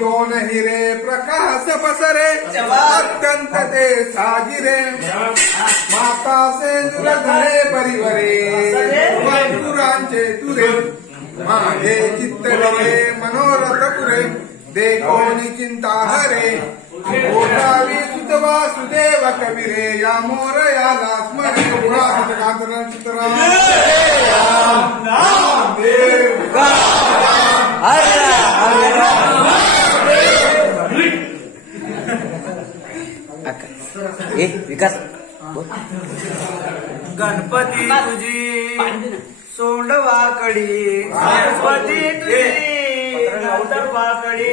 दोन हिरे प्रकाश पसरे अत्यंत ते साजिरे माता से धरे परिवरे मधुरांचे तुरे माझे चित्तले मनोरथ पुरे देखोनी चिंता हरे गोसावी सुत वासुदेव कविरे या मोरयाला स्मरे कांतन चितराम विकास गणपती तुझी सोंडवाकडी गणपती तुझी नवदरवाकडी